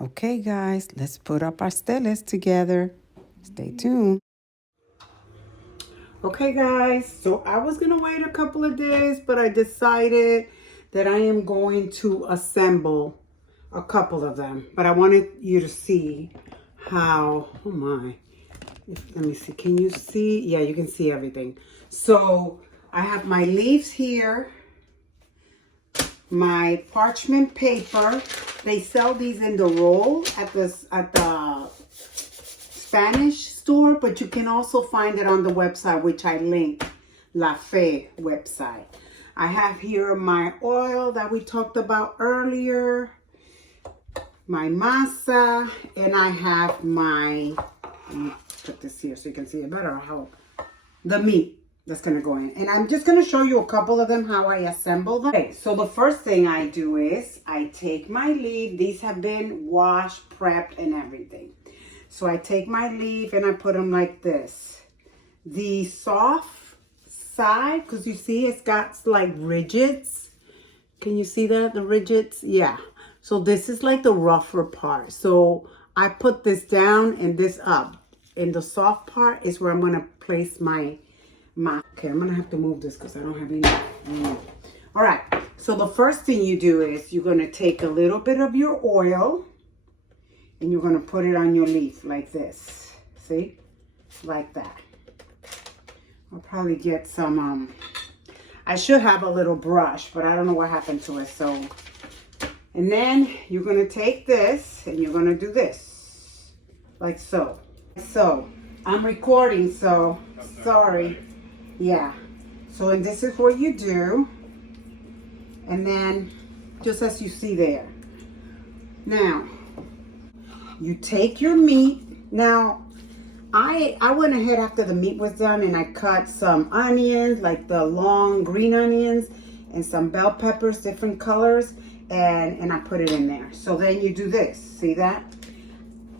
Okay, guys, let's put our pasteles together. Stay tuned. Okay, guys, so I was going to wait a couple of days, but I decided that I am going to assemble a couple of them. But I wanted you to see how, oh my, let me see, can you see? Yeah, you can see everything. So I have my leaves here, my parchment paper. They sell these in the roll at the Spanish store, but you can also find it on the website, which I link, La Fe website. I have here my oil that we talked about earlier, my masa, and I have my, let me put this here so you can see it better, I hope, the meat that's going to go in. And I'm just going to show you a couple of them, how I assemble them. Okay, so the first thing I do is I take my leaf. These have been washed, prepped, and everything. So I take my leaf and I put them like this. The soft side, because you see it's got like ridges. Can you see that, the ridges? Yeah. So this is like the rougher part. So I put this down and this up. And the soft part is where I'm going to place my, okay, I'm going to have to move this because I don't have enough room. All right. So the first thing you do is you're going to take a little bit of your oil and you're going to put it on your leaf like this. See? Like that. I'll probably get some, I should have a little brush, but I don't know what happened to it. So, and then you're going to take this and you're going to do this. Like so. So, I'm recording, so sorry. Yeah. So, and this is what you do. And then, just as you see there. Now, you take your meat. Now, I went ahead after the meat was done and I cut some onions, like the long green onions, and some bell peppers, different colors, and I put it in there. So then you do this. See that?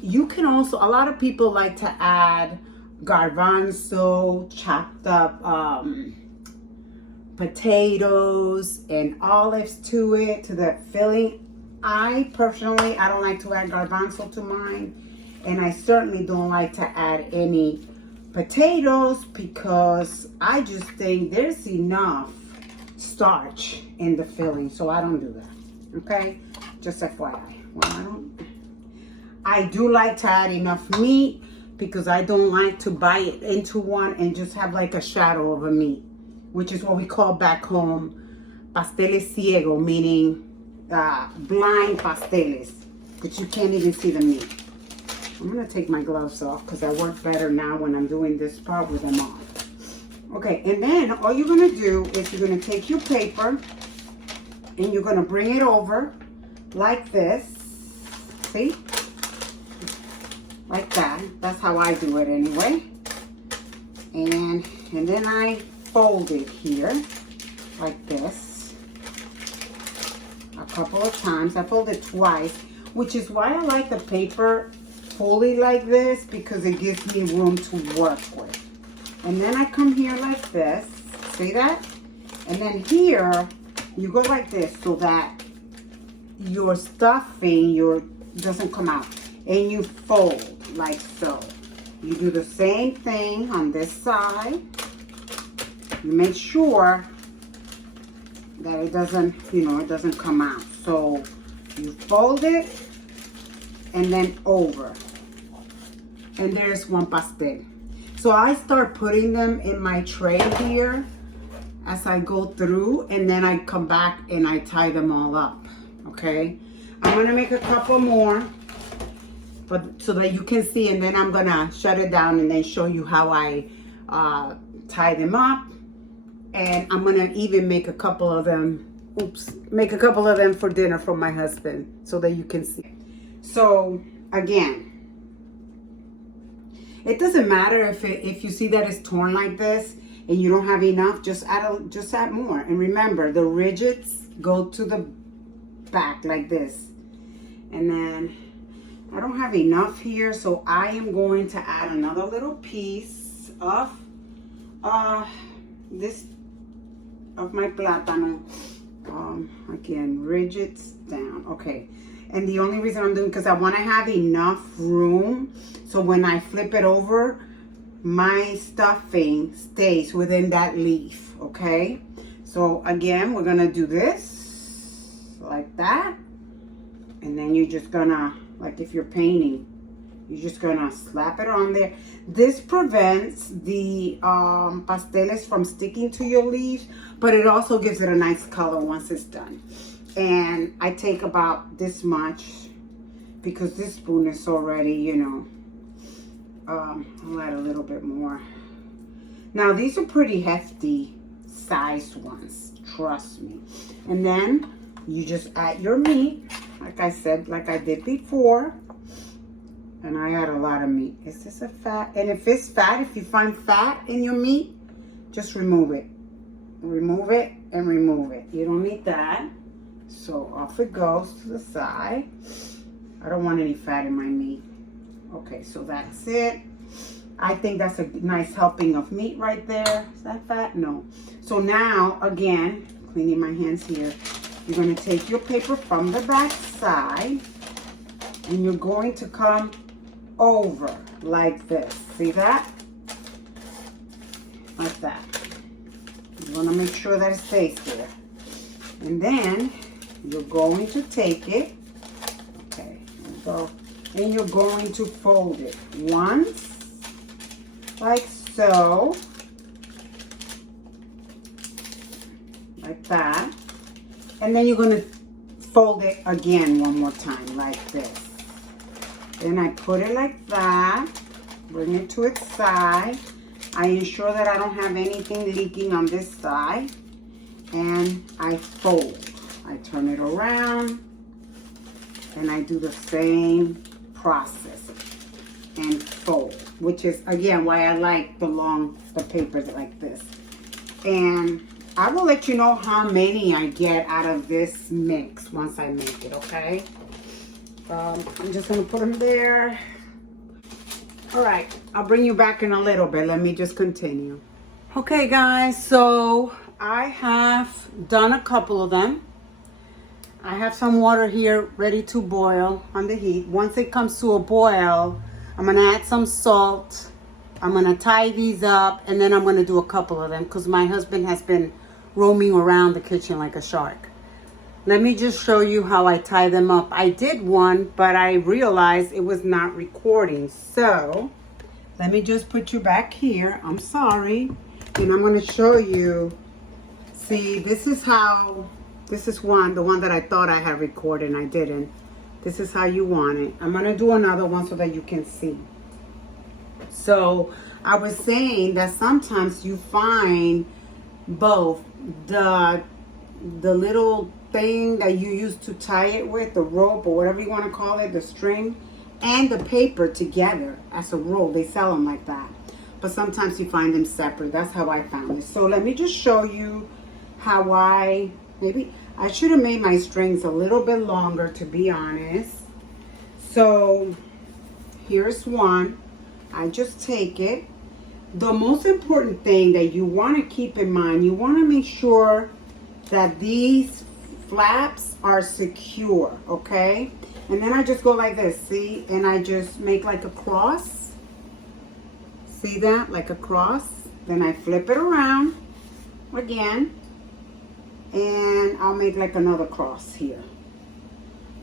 You can also, a lot of people like to add garbanzo, chopped up potatoes and olives to it, to the filling. I personally, I don't like to add garbanzo to mine. And I certainly don't like to add any potatoes because I just think there's enough starch in the filling. So I don't do that. Okay? Just FYI. Well, I do like to add enough meat because I don't like to bite into one and just have like a shadow of a meat, which is what we call back home pasteles ciego, meaning blind pasteles, but you can't even see the meat. I'm going to take my gloves off because I work better now when I'm doing this part with them off. Okay, and then all you're going to do is you're going to take your paper and you're going to bring it over like this. See? Like that. That's how I do it anyway. And then I fold it here like this a couple of times. I fold it twice, which is why I like the paper fully like this, because it gives me room to work with. And then I come here like this. See that? And then here you go like this so that your stuffing doesn't come out. And you fold like so. You do the same thing on this side. You make sure that it doesn't, it doesn't come out. So you fold it and then over. And there's one pastel. So I start putting them in my tray here as I go through, and then I come back and I tie them all up. Okay? I'm gonna make a couple more, but so that you can see, and then I'm gonna shut it down and then show you how I tie them up. And I'm gonna even make a couple of them, make a couple of them for dinner for my husband so that you can see. So again, it doesn't matter if you see that it's torn like this and you don't have enough, just add more. And remember, the ridges go to the back like this. And then I don't have enough here, so I am going to add another little piece of this, of my plátano. Again, ridges down. Okay. And the only reason I'm doing, because I want to have enough room so when I flip it over, my stuffing stays within that leaf, okay? So again, we're gonna do this like that. And then you're just gonna, like if you're painting, you're just gonna slap it on there. This prevents the pasteles from sticking to your leaves, but it also gives it a nice color once it's done. And I take about this much because this spoon is already, you know, I'll add a little bit more. Now these are pretty hefty sized ones, trust me. And then you just add your meat, like I said, like I did before. And I add a lot of meat. Is this a fat? And if it's fat, if you find fat in your meat, just remove it. Remove it and remove it. You don't need that. So off it goes to the side. I don't want any fat in my meat. Okay, so that's it. I think that's a nice helping of meat right there. Is that fat? No. So now, again, cleaning my hands here, you're going to take your paper from the back side and you're going to come over like this. See that? Like that. You want to make sure that it stays there. And then you're going to take it. Okay, there we go. And you're going to fold it once, like so, like that. And then you're going to fold it again one more time, like this. Then I put it like that, bring it to its side. I ensure that I don't have anything leaking on this side. And I fold. I turn it around and I do the same process and fold, which is again why I like the papers like this. And I will let you know how many I get out of this mix once I make it, okay? I'm just gonna put them there. All right, I'll bring you back in a little bit. Let me just continue. Okay guys, so I have done a couple of them. I have some water here ready to boil on the heat. Once it comes to a boil, I'm gonna add some salt. I'm gonna tie these up and then I'm gonna do a couple of them because my husband has been roaming around the kitchen like a shark. Let me just show you how I tie them up. I did one, but I realized it was not recording. So let me just put you back here. I'm sorry. And I'm gonna show you. See, this is how, this is the one that I thought I had recorded and I didn't. This is how you want it. I'm gonna do another one so that you can see. So I was saying that sometimes you find both the little thing that you use to tie it with, the rope or whatever you want to call it, the string, and the paper together as a roll. They sell them like that. But sometimes you find them separate. That's how I found it. So let me just show you how maybe I should have made my strings a little bit longer, to be honest. So here's one. I just take it. The most important thing that you want to keep in mind, you want to make sure that these flaps are secure, okay? And then I just go like this, see? And I just make like a cross. See that? Like a cross. Then I flip it around again. And I'll make like another cross here.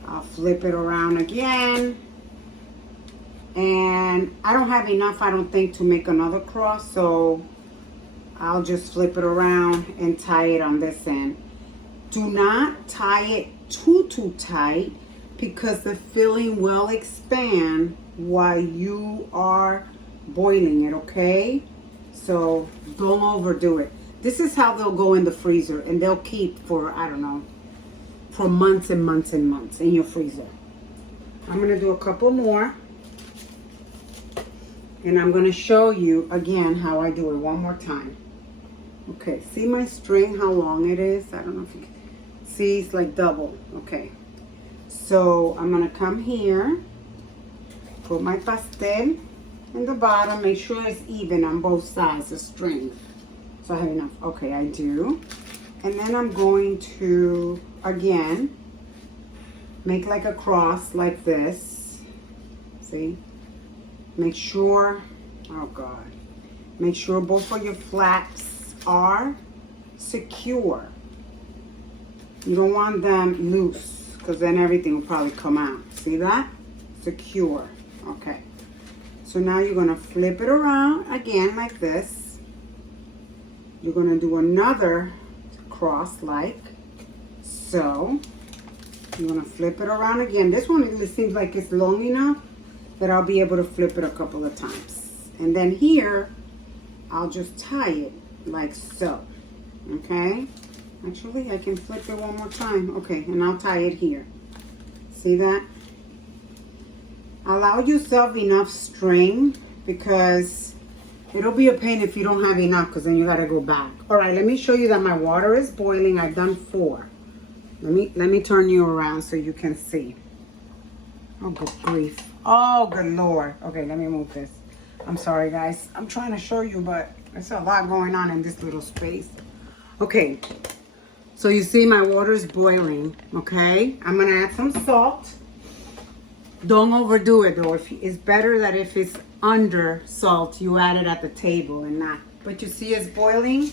I'll flip it around again. And I don't have enough, I don't think, to make another cross. So I'll just flip it around and tie it on this end. Do not tie it too tight because the filling will expand while you are boiling it, okay? So don't overdo it. This is how they'll go in the freezer and they'll keep for, I don't know, for months and months and months in your freezer. I'm gonna do a couple more. And I'm gonna show you again how I do it one more time. Okay, see my string, how long it is? I don't know if you can see, it's like double. Okay, so I'm gonna come here, put my pastel in the bottom, make sure it's even on both sides, the string. So I have enough. Okay, I do. And then I'm going to, again, Make like a cross like this. See? Make sure, oh God, make sure both of your flaps are secure. You don't want them loose because then everything will probably come out. See that? Secure. Okay. So now you're going to flip it around again like this. You're going to do another cross like so. You're going to flip it around again. This one it seems like it's long enough that I'll be able to flip it a couple of times. And then here, I'll just tie it like so. Okay? Actually, I can flip it one more time. Okay, and I'll tie it here. See that? Allow yourself enough string because it'll be a pain if you don't have enough because then you got to go back. All right, let me show you that my water is boiling. I've done 4. Let me turn you around so you can see. Oh, good grief. Oh, good Lord. Okay, let me move this. I'm sorry, guys. I'm trying to show you, but there's a lot going on in this little space. Okay, so you see my water is boiling, okay? I'm going to add some salt. Don't overdo it, though. It's better that if it's under salt, you add it at the table and not. But you see it's boiling?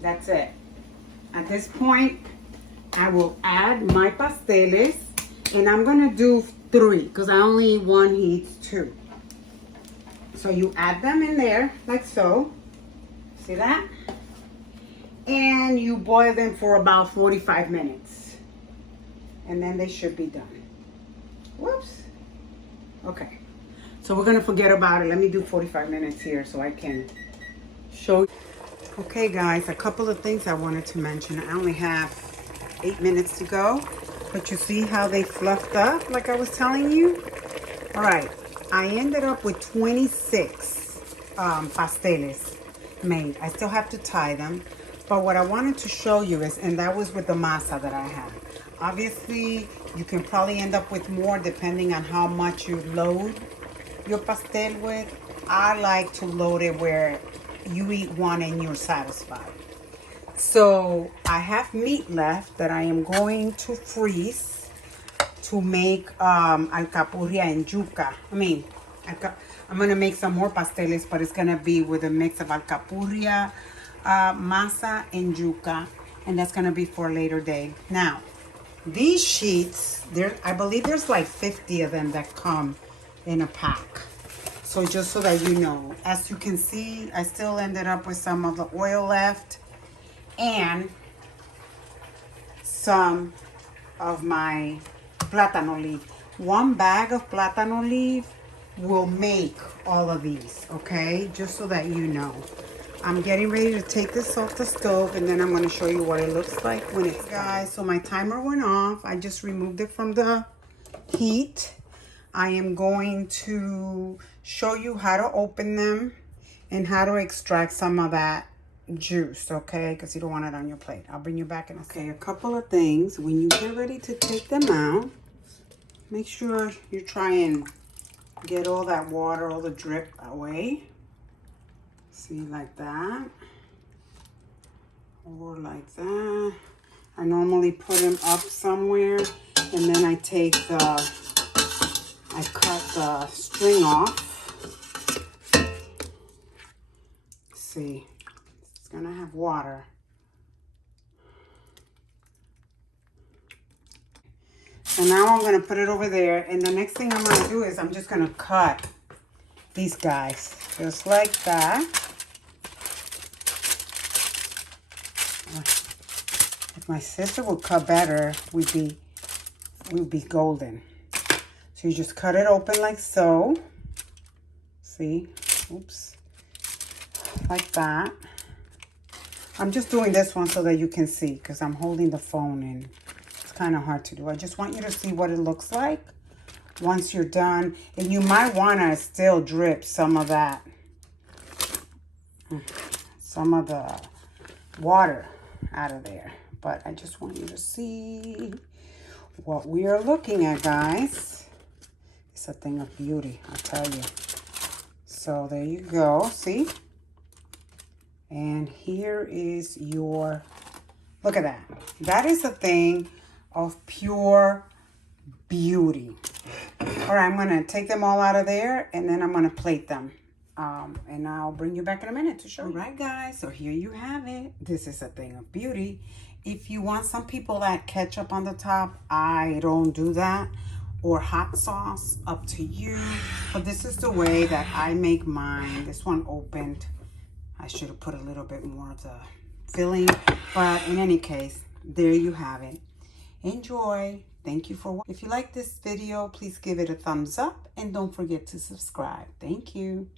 That's it. At this point, I will add my pasteles. And I'm going to do 3 because I only need 1 heats 2. So you add them in there like so. See that? And you boil them for about 45 minutes. And then they should be done. Whoops. Okay. So we're going to forget about it. Let me do 45 minutes here so I can show you. Okay, guys, a couple of things I wanted to mention. I only have 8 minutes to go. But you see how they fluffed up like I was telling you? All right. I ended up with 26 pasteles made. I still have to tie them. But what I wanted to show you is, and that was with the masa that I had. Obviously, you can probably end up with more depending on how much you load your pastel with. I like to load it where you eat one and you're satisfied. So I have meat left that I am going to freeze to make alcapurria and yuca. I'm going to make some more pasteles, but it's going to be with a mix of alcapurria, masa, and yuca. And that's going to be for a later day. Now, these sheets, I believe there's like 50 of them that come in a pack. So just so that you know, as you can see, I still ended up with some of the oil left. And some of my plátano leaf. 1 bag of plátano leaf will make all of these, okay? Just so that you know. I'm getting ready to take this off the stove and then I'm going to show you what it looks like when it's done. Guys, so my timer went off. I just removed it from the heat. I am going to show you how to open them and how to extract some of that juice, okay? Because you don't want it on your plate. I'll bring you back in a second. Okay, a couple of things. When you get ready to take them out, make sure you try and get all that water, all the drip away. See, like that. Or like that. I normally put them up somewhere and then I cut the string off. See. It's gonna have water. So now I'm gonna put it over there, and the next thing I'm gonna do is I'm just gonna cut these guys just like that. If my sister would cut better, we'd be golden. So you just cut it open like so. See? Oops. Like that. I'm just doing this one so that you can see because I'm holding the phone and it's kind of hard to do. I just want you to see what it looks like once you're done. And you might want to still drip some of that, some of the water out of there. But I just want you to see what we are looking at, guys. It's a thing of beauty, I'll tell you. So there you go, see? And here is your, look at that. That is a thing of pure beauty. All right, I'm going to take them all out of there, and then I'm going to plate them. And I'll bring you back in a minute to show you. All right, guys, so here you have it. This is a thing of beauty. If you want, some people add ketchup on the top. I don't do that. Or hot sauce, up to you. But this is the way that I make mine. This one opened. I should have put a little bit more of the filling. But in any case, there you have it. Enjoy. Thank you for watching. If you like this video, please give it a thumbs up and don't forget to subscribe. Thank you.